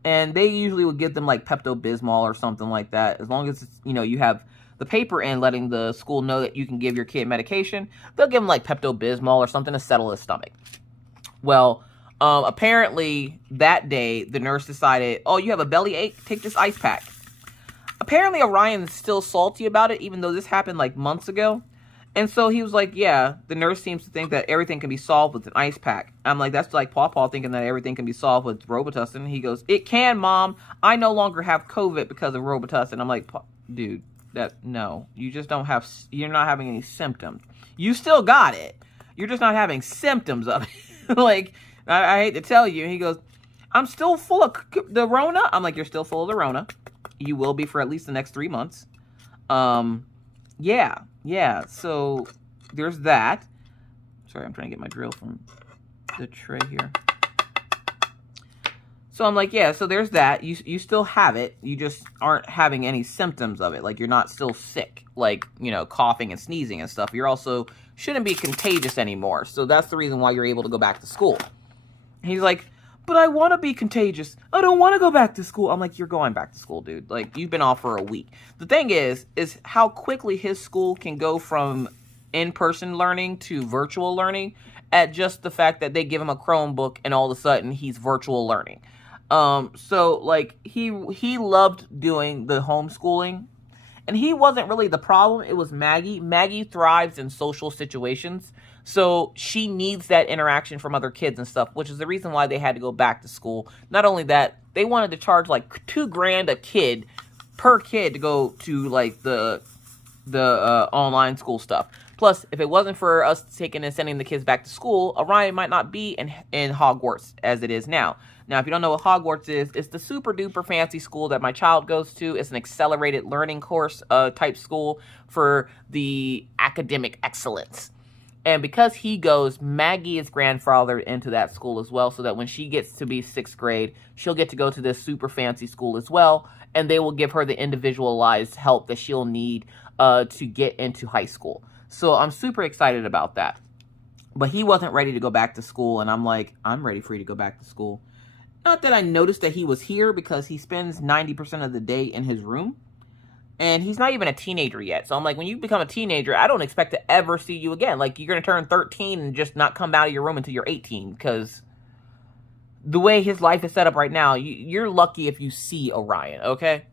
And they usually would give them Pepto-Bismol or something like that. As long as, you have the paper in letting the school know that you can give your kid medication, they'll give him Pepto-Bismol or something to settle his stomach. Well, apparently that day the nurse decided, oh, you have a belly ache? Take this ice pack. Apparently Orion's still salty about it, even though this happened months ago. And so he was like, yeah, the nurse seems to think that everything can be solved with an ice pack. I'm like, that's like Paw thinking that everything can be solved with Robitussin. He goes, it can, Mom. I no longer have COVID because of Robitussin. I'm like, dude, no, you just don't have, you're not having any symptoms. You still got it. You're just not having symptoms of it. I hate to tell you. And he goes, I'm still full of the Rona. I'm like, you're still full of the Rona. You will be for at least the next 3 months. Yeah, so there's that. Sorry, I'm trying to get my drill from the tray here. So I'm like, yeah, so there's that. You still have it. You just aren't having any symptoms of it. You're not still sick, coughing and sneezing and stuff. You're also shouldn't be contagious anymore. So that's the reason why you're able to go back to school. And he's like, but I want to be contagious. I don't want to go back to school. I'm like, you're going back to school, dude. Like, you've been off for a week. The thing is how quickly his school can go from in-person learning to virtual learning at just the fact that they give him a Chromebook and all of a sudden he's virtual learning. So like he loved doing the homeschooling, and he wasn't really the problem. It was Maggie. Maggie thrives in social situations. So she needs that interaction from other kids and stuff, which is the reason why they had to go back to school. Not only that, they wanted to charge like $2,000 a kid per kid to go to like the online school stuff. Plus, if it wasn't for us taking and sending the kids back to school, Orion might not be in Hogwarts as it is now. Now, if you don't know what Hogwarts is, it's the super duper fancy school that my child goes to. It's an accelerated learning course type school for the academic excellence. And because he goes, Maggie is grandfathered into that school as well, so that when she gets to be 6th grade, she'll get to go to this super fancy school as well, and they will give her the individualized help that she'll need to get into high school. So I'm super excited about that. But he wasn't ready to go back to school, and I'm like, I'm ready for you to go back to school. Not that I noticed that he was here, because he spends 90% of the day in his room. And he's not even a teenager yet. So I'm like, when you become a teenager, I don't expect to ever see you again. Like, you're going to turn 13 and just not come out of your room until you're 18. Because the way his life is set up right now, you're lucky if you see Orion, okay?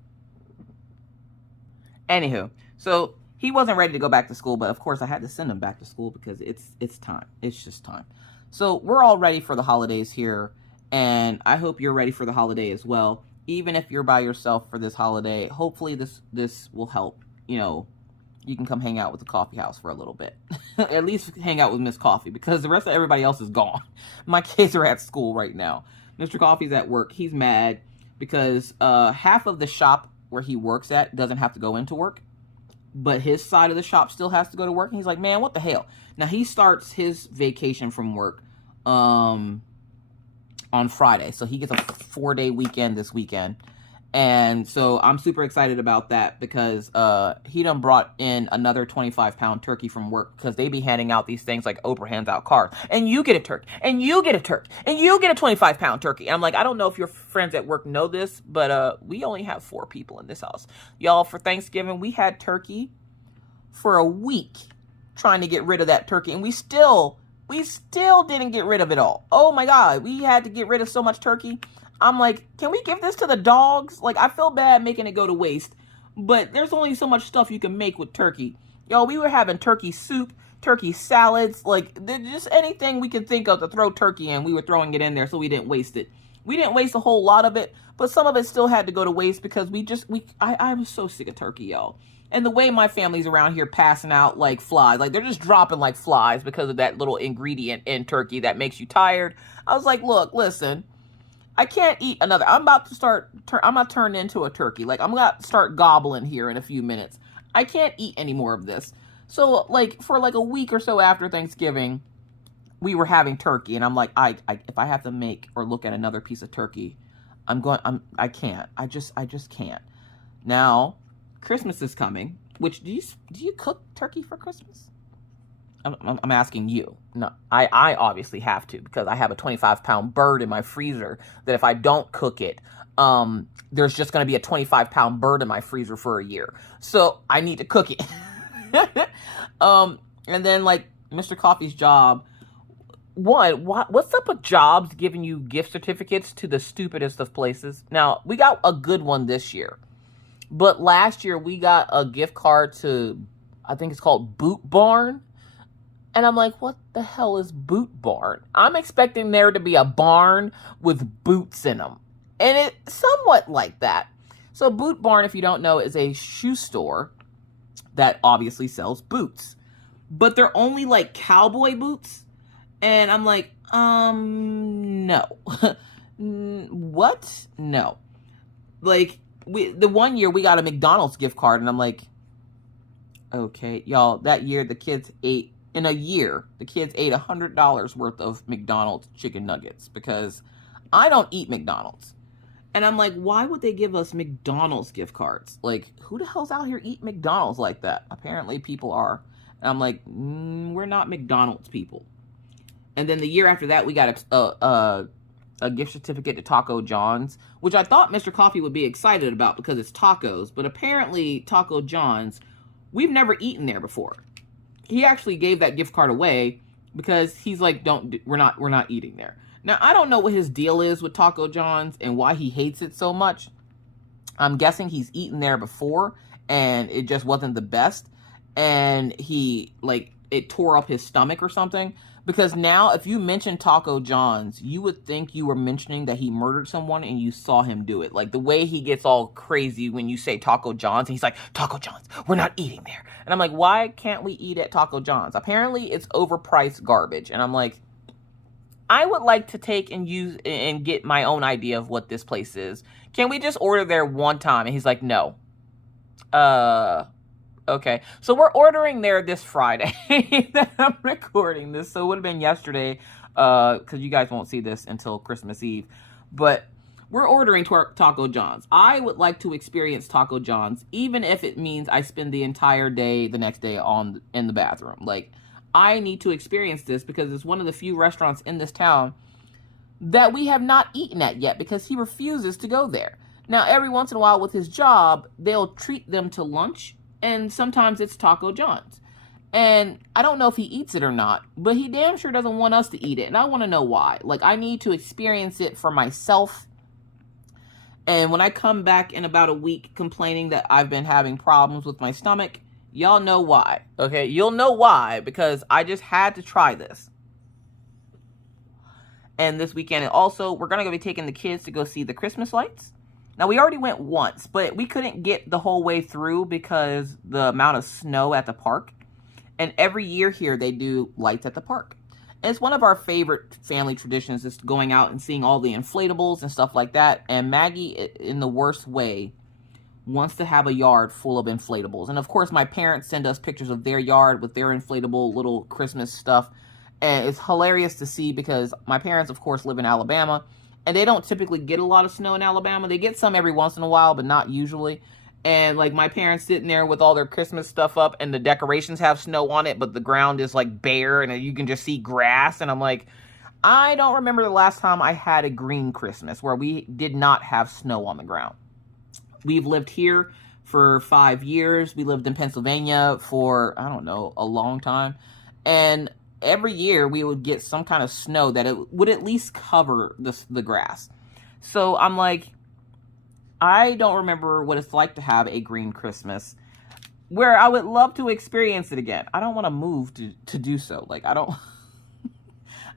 Anywho, so he wasn't ready to go back to school. But, of course, I had to send him back to school because it's time. It's just time. So we're all ready for the holidays here. And I hope you're ready for the holiday as well. Even if you're by yourself for this holiday, hopefully this will help. You know, you can come hang out with the coffee house for a little bit. At least hang out with Miss Coffee, because the rest of everybody else is gone. My kids are at school right now. Mr. Coffee's at work. He's mad because half of the shop where he works at doesn't have to go into work, but his side of the shop still has to go to work. And he's like, man, what the hell? Now, he starts his vacation from work on Friday. So he gets a 4-day weekend this weekend. And so I'm super excited about that, because he done brought in another 25-pound turkey from work, because they be handing out these things like Oprah hands out cards. And you get a turkey, and you get a turkey, and you get a 25-pound turkey. And I'm like, I don't know if your friends at work know this, but we only have 4 people in this house. Y'all, for Thanksgiving, we had turkey for a week trying to get rid of that turkey. And we still didn't get rid of it all. Oh my God, we had to get rid of so much turkey. I'm like, can we give this to the dogs? Like, I feel bad making it go to waste, but there's only so much stuff you can make with turkey. Yo, we were having turkey soup, turkey salads, like just anything we could think of to throw turkey in, we were throwing it in there so we didn't waste it. We didn't waste a whole lot of it, but some of it still had to go to waste because I was so sick of turkey, y'all. And the way my family's around here passing out like flies, like they're just dropping like flies because of that little ingredient in turkey that makes you tired. I was like, look, listen, I can't eat another. I'm about to turn into a turkey. Like, I'm going to start gobbling here in a few minutes. I can't eat any more of this. So, like, for like a week or so after Thanksgiving, we were having turkey. And I'm like, if I have to make or look at another piece of turkey, I can't. I just can't. Now, Christmas is coming. Which, do you cook turkey for Christmas? I'm asking you. No, I obviously have to, because I have a 25-pound bird in my freezer that if I don't cook it, there's just going to be a 25-pound bird in my freezer for a year. So I need to cook it. And then, like, Mr. Coffee's job. What's up with jobs giving you gift certificates to the stupidest of places? Now, we got a good one this year. But last year, we got a gift card to, I think it's called Boot Barn. And I'm like, what the hell is Boot Barn? I'm expecting there to be a barn with boots in them. And it's somewhat like that. So Boot Barn, if you don't know, is a shoe store that obviously sells boots. But they're only like cowboy boots. And I'm like, no. What? No. Like, the one year we got a McDonald's gift card. And I'm like, okay, y'all, that year the kids ate $100 worth of McDonald's chicken nuggets, because I don't eat McDonald's. And I'm like, why would they give us McDonald's gift cards? Like, who the hell's out here eat McDonald's like that? Apparently people are. And I'm like, we're not McDonald's people. And then the year after that, we got a gift certificate to Taco John's, which I thought Mr. Coffee would be excited about because it's tacos, but apparently Taco John's, we've never eaten there before. He actually gave that gift card away because he's like, we're not eating there. Now, I don't know what his deal is with Taco John's and why he hates it so much. I'm guessing he's eaten there before and it just wasn't the best, and he, like, it tore up his stomach or something. Because now, if you mention Taco John's, you would think you were mentioning that he murdered someone and you saw him do it. Like, the way he gets all crazy when you say Taco John's, and he's like, Taco John's, we're not eating there. And I'm like, why can't we eat at Taco John's? Apparently, it's overpriced garbage. And I'm like, I would like to take and use and get my own idea of what this place is. Can we just order there one time? And he's like, no. Okay, so we're ordering there this Friday that I'm recording this. So it would have been yesterday, because you guys won't see this until Christmas Eve. But we're ordering Taco John's. I would like to experience Taco John's, even if it means I spend the entire day, the next day, in the bathroom. Like, I need to experience this because it's one of the few restaurants in this town that we have not eaten at yet because he refuses to go there. Now, every once in a while with his job, they'll treat them to lunch. And sometimes it's Taco John's. And I don't know if he eats it or not, but he damn sure doesn't want us to eat it. And I want to know why. Like, I need to experience it for myself. And when I come back in about a week complaining that I've been having problems with my stomach, y'all know why. Okay, you'll know why, because I just had to try this. And this weekend, also, we're going to be taking the kids to go see the Christmas lights. Now, we already went once, but we couldn't get the whole way through because the amount of snow at the park. And every year here, they do lights at the park. And it's one of our favorite family traditions is going out and seeing all the inflatables and stuff like that. And Maggie, in the worst way, wants to have a yard full of inflatables. And, of course, my parents send us pictures of their yard with their inflatable little Christmas stuff. And it's hilarious to see because my parents, of course, live in Alabama. And they don't typically get a lot of snow in Alabama. They get some every once in a while, but not usually. And, like, my parents sitting there with all their Christmas stuff up, and the decorations have snow on it, but the ground is, like, bare, and you can just see grass. And I'm like, I don't remember the last time I had a green Christmas where we did not have snow on the ground. We've lived here for 5 years. We lived in Pennsylvania for, I don't know, a long time. And every year we would get some kind of snow that it would at least cover the grass. So I'm like, I don't remember what it's like to have a green Christmas where I would love to experience it again. I don't want to move to do so. Like, I don't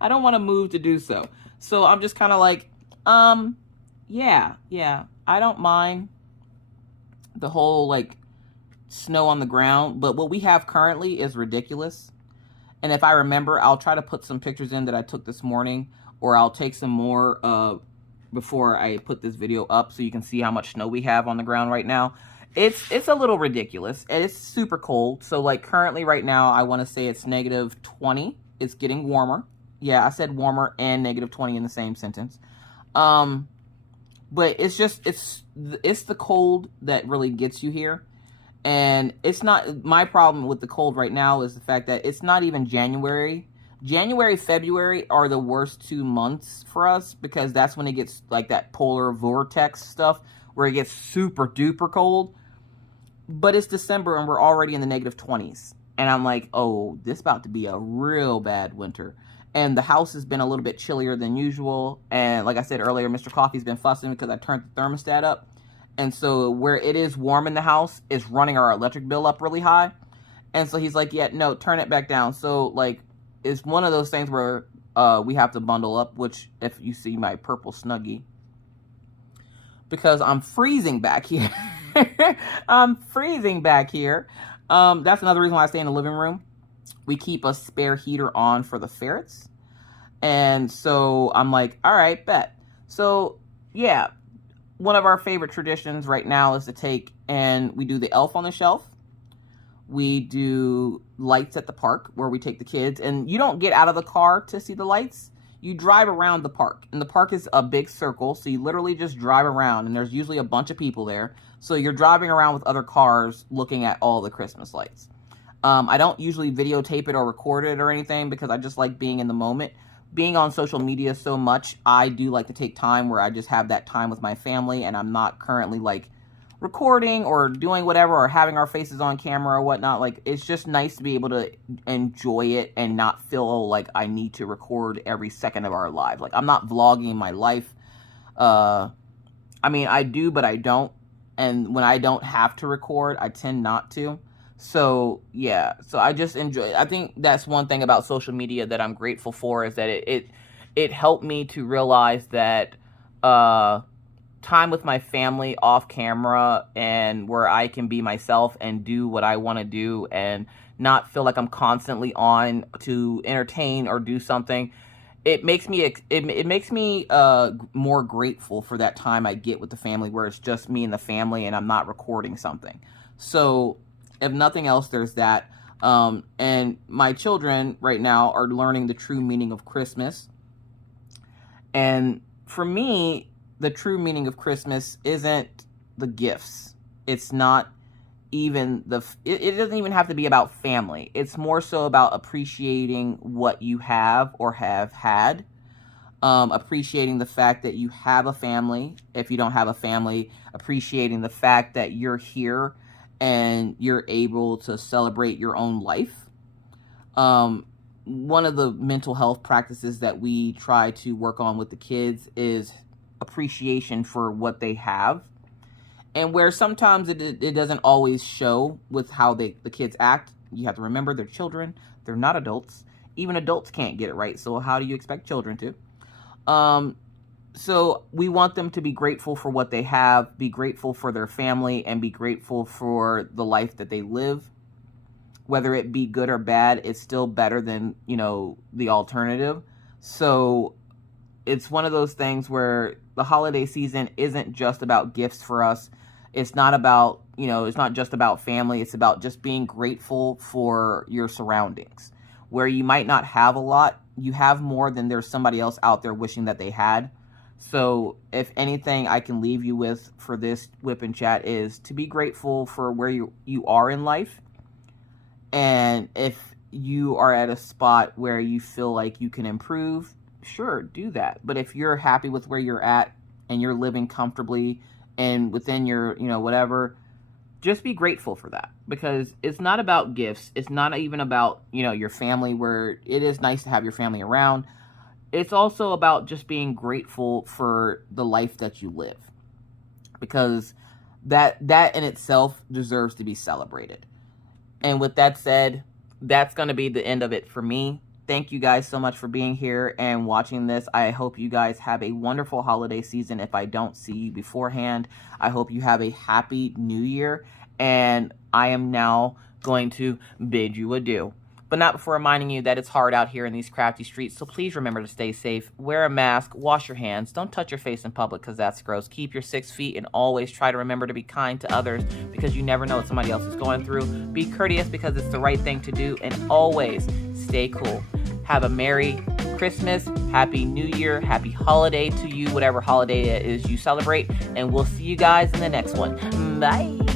want to move to do so. So I'm just kind of like, yeah, I don't mind the whole, like, snow on the ground. But what we have currently is ridiculous. And if I remember, I'll try to put some pictures in that I took this morning, or I'll take some more before I put this video up so you can see how much snow we have on the ground right now. It's a little ridiculous, and it's super cold. So, like, currently right now, I want to say it's -20. It's getting warmer. Yeah, I said warmer and -20 in the same sentence. But it's just, it's the cold that really gets you here. And it's not, my problem with the cold right now is the fact that it's not even January. January, February are the worst 2 months for us because that's when it gets like that polar vortex stuff where it gets super duper cold. But it's December and we're already in the -20s. And I'm like, oh, this is about to be a real bad winter. And the house has been a little bit chillier than usual. And like I said earlier, Mr. Coffee's been fussing because I turned the thermostat up. And so where it is warm in the house is running our electric bill up really high. And so he's like, yeah, no, turn it back down. So, like, it's one of those things where we have to bundle up, which if you see my purple Snuggie, because I'm freezing back here. I'm freezing back here. That's another reason why I stay in the living room. We keep a spare heater on for the ferrets. And so I'm like, all right, bet. So, yeah. One of our favorite traditions right now is to take and we do the Elf on the Shelf. We do lights at the park where we take the kids. And you don't get out of the car to see the lights. You drive around the park. And the park is a big circle. So you literally just drive around. And there's usually a bunch of people there. So you're driving around with other cars looking at all the Christmas lights. I don't usually videotape it or record it or anything because I just like being in the moment. being on social media so much, I do like to take time where I just have that time with my family, and I'm not currently like recording or doing whatever or having our faces on camera or whatnot. Like, it's just nice to be able to enjoy it and not feel like I need to record every second of our lives. Like, I'm not vlogging my life. I mean, I do, but I don't. And when I don't have to record, I tend not to. So, yeah. So I just enjoy it. I think that's one thing about social media that I'm grateful for, is that it helped me to realize that time with my family off camera, and where I can be myself and do what I want to do and not feel like I'm constantly on to entertain or do something. It makes me more grateful for that time I get with the family, where it's just me and the family and I'm not recording something. So if nothing else, there's that. And my children right now are learning the true meaning of Christmas. And for me, the true meaning of Christmas isn't the gifts. It's not even it doesn't even have to be about family. It's more so about appreciating what you have or have had. Appreciating the fact that you have a family. If you don't have a family, appreciating the fact that you're here and you're able to celebrate your own life. One of the mental health practices that we try to work on with the kids is appreciation for what they have, and where sometimes it doesn't always show with how the kids act. You have to remember, they're children, they're not adults. Even adults can't get it right, so how do you expect children to? So we want them to be grateful for what they have, be grateful for their family, and be grateful for the life that they live. Whether it be good or bad, it's still better than, the alternative. So it's one of those things where the holiday season isn't just about gifts for us. It's not about, it's not just about family. It's about just being grateful for your surroundings. Where you might not have a lot, you have more than there's somebody else out there wishing that they had. So if anything I can leave you with for this Whip and Chat is to be grateful for where you are in life. And if you are at a spot where you feel like you can improve, sure, do that. But if you're happy with where you're at and you're living comfortably and within your, whatever, just be grateful for that. Because it's not about gifts. It's not even about, your family, where it is nice to have your family around. It's also about just being grateful for the life that you live. Because that in itself deserves to be celebrated. And with that said, that's going to be the end of it for me. Thank you guys so much for being here and watching this. I hope you guys have a wonderful holiday season. If I don't see you beforehand, I hope you have a happy new year. And I am now going to bid you adieu. But not before reminding you that it's hard out here in these crafty streets, so please remember to stay safe, wear a mask, wash your hands, don't touch your face in public because that's gross, keep your 6 feet, and always try to remember to be kind to others because you never know what somebody else is going through. Be courteous because it's the right thing to do, and always stay cool. Have a Merry Christmas, Happy New Year, Happy Holiday to you, whatever holiday it is you celebrate, and we'll see you guys in the next one. Bye!